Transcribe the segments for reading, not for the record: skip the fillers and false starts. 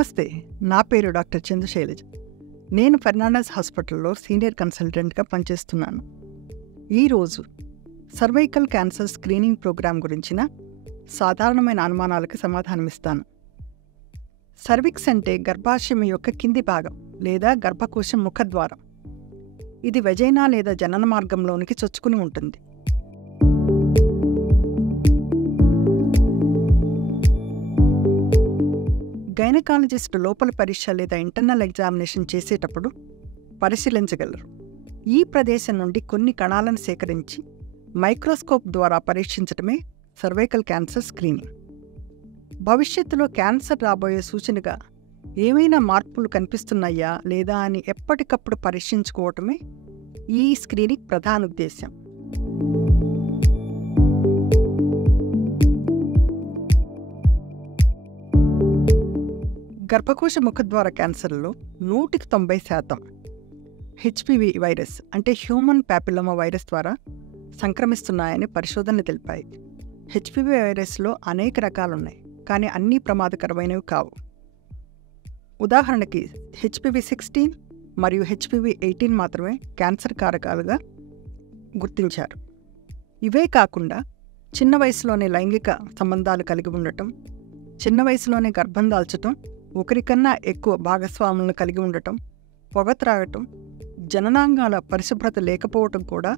నమస్తే, నా పేరు డాక్టర్ చంద్రశైలజ. నేను ఫెర్నాండెస్ హాస్పిటల్లో సీనియర్ కన్సల్టెంట్గా పనిచేస్తున్నాను. ఈరోజు సర్వైకల్ క్యాన్సర్ స్క్రీనింగ్ ప్రోగ్రాం గురించిన సాధారణమైన అనుమానాలకు సమాధానమిస్తాను. సర్విక్స్ అంటే గర్భాశయం యొక్క కింది భాగం లేదా గర్భకోశం ముఖద్వారం. ఇది వెజైనా లేదా జనన మార్గంలోనికి చొచ్చుకుని ఉంటుంది. గైనకాలజిస్ట్ లోపల పరీక్ష లేదా ఇంటర్నల్ ఎగ్జామినేషన్ చేసేటప్పుడు పరిశీలించగలరు. ఈ ప్రదేశం నుండి కొన్ని కణాలను సేకరించి మైక్రోస్కోప్ ద్వారా పరీక్షించడమే సర్వైకల్ క్యాన్సర్ స్క్రీనింగ్. భవిష్యత్తులో క్యాన్సర్ రాబోయే సూచనగా ఏమైనా మార్పులు కనిపిస్తున్నాయా లేదా అని ఎప్పటికప్పుడు పరీక్షించుకోవటమే ఈ స్క్రీనింగ్ ప్రధాన ఉద్దేశ్యం. గర్భకోశ ముఖద్వార క్యాన్సర్లో 90% హెచ్పివి వైరస్ అంటే హ్యూమన్ ప్యాపిలోమా వైరస్ ద్వారా సంక్రమిస్తున్నాయని పరిశోధనలు తెలిపాయి. హెచ్పివి వైరస్లో అనేక రకాలున్నాయి, కానీ అన్నీ ప్రమాదకరమైనవి కావు. ఉదాహరణకి హెచ్పివి 16 మరియు హెచ్పివి 18 మాత్రమే క్యాన్సర్ కారకాలుగా గుర్తించారు. ఇవే కాకుండా చిన్న వయసులోనే లైంగిక సంబంధాలు కలిగి ఉండటం, చిన్న వయసులోనే గర్భం దాల్చటం, ఒకరికన్నా ఎక్కువ భాగస్వాములను కలిగి ఉండటం, పొగ త్రాగటం, జననాంగాల పరిశుభ్రత లేకపోవటం కూడా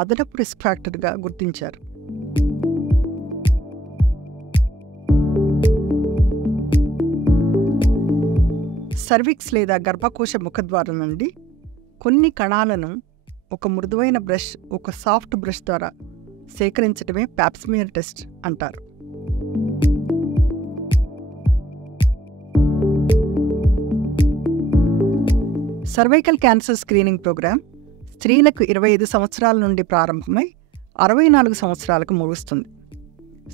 అదనపు రిస్క్ ఫ్యాక్టర్గా గుర్తించారు. సర్విక్స్ లేదా గర్భకోశ ముఖద్వారం నుండి కొన్ని కణాలను ఒక మృదువైన బ్రష్, ఒక సాఫ్ట్ బ్రష్ ద్వారా సేకరించడమే ప్యాప్స్మియర్ టెస్ట్ అంటారు. సర్వైకల్ క్యాన్సర్ స్క్రీనింగ్ ప్రోగ్రాం స్త్రీలకు 25 సంవత్సరాల నుండి ప్రారంభమై 64 సంవత్సరాలకు ముగుస్తుంది.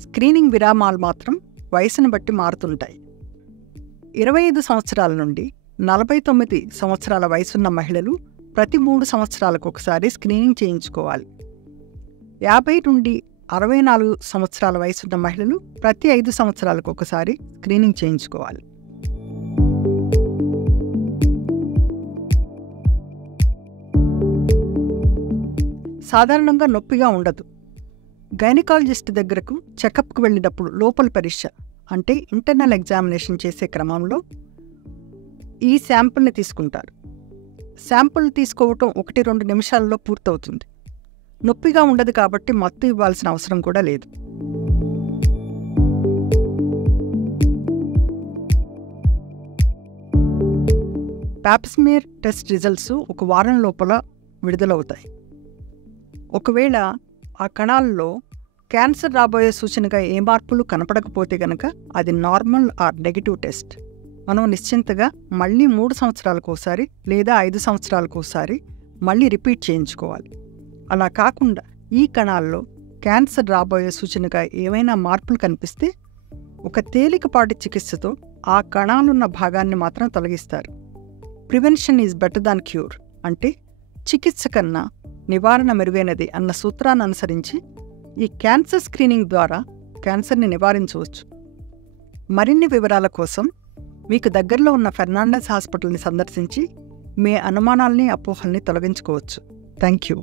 స్క్రీనింగ్ విరామాలు మాత్రం వయసును బట్టి మారుతుంటాయి. 25 సంవత్సరాల నుండి 49 సంవత్సరాల వయసున్న మహిళలు ప్రతి 3 సంవత్సరాలకు ఒకసారి స్క్రీనింగ్ చేయించుకోవాలి. 50 నుండి 64 సంవత్సరాల వయసున్న మహిళలు ప్రతి 5 సంవత్సరాలకు ఒకసారి స్క్రీనింగ్ చేయించుకోవాలి. సాధారణంగా నొప్పిగా ఉండదు. గైనకాలజిస్ట్ దగ్గరకు చెకప్కు వెళ్ళినప్పుడు లోపల పరీక్ష అంటే ఇంటర్నల్ ఎగ్జామినేషన్ చేసే క్రమంలో ఈ శాంపుల్ని తీసుకుంటారు. శాంపుల్ తీసుకోవటం 1-2 నిమిషాల్లో పూర్తవుతుంది. నొప్పిగా ఉండదు కాబట్టి మత్తు ఇవ్వాల్సిన అవసరం కూడా లేదు. ప్యాప్స్మియర్ టెస్ట్ రిజల్ట్స్ 1 వారం లోపల విడుదలవుతాయి. ఒకవేళ ఆ కణాల్లో క్యాన్సర్ రాబోయే సూచనగా ఏ మార్పులు కనపడకపోతే గనక అది నార్మల్ ఆర్ నెగిటివ్ టెస్ట్. మనం నిశ్చింతగా మళ్ళీ 3 సంవత్సరాలకు ఒకసారి లేదా 5 సంవత్సరాలకు ఒకసారి మళ్ళీ రిపీట్ చేయించుకోవాలి. అలా కాకుండా ఈ కణాల్లో క్యాన్సర్ రాబోయే సూచనగా ఏమైనా మార్పులు కనిపిస్తే ఒక తేలికపాటి చికిత్సతో ఆ కణాలున్న భాగాన్ని మాత్రం తొలగిస్తారు. Prevention is better than cure అంటే చికిత్స కన్నా నివారణ మెరుగైనది అన్న సూత్రాన్ని అనుసరించి ఈ క్యాన్సర్ స్క్రీనింగ్ ద్వారా క్యాన్సర్ని నివారించవచ్చు. మరిన్ని వివరాల కోసం మీకు దగ్గరలో ఉన్న ఫెర్నాండెస్ హాస్పిటల్ని సందర్శించి మీ అనుమానాల్ని, అపోహల్ని తొలగించుకోవచ్చు. Thank you.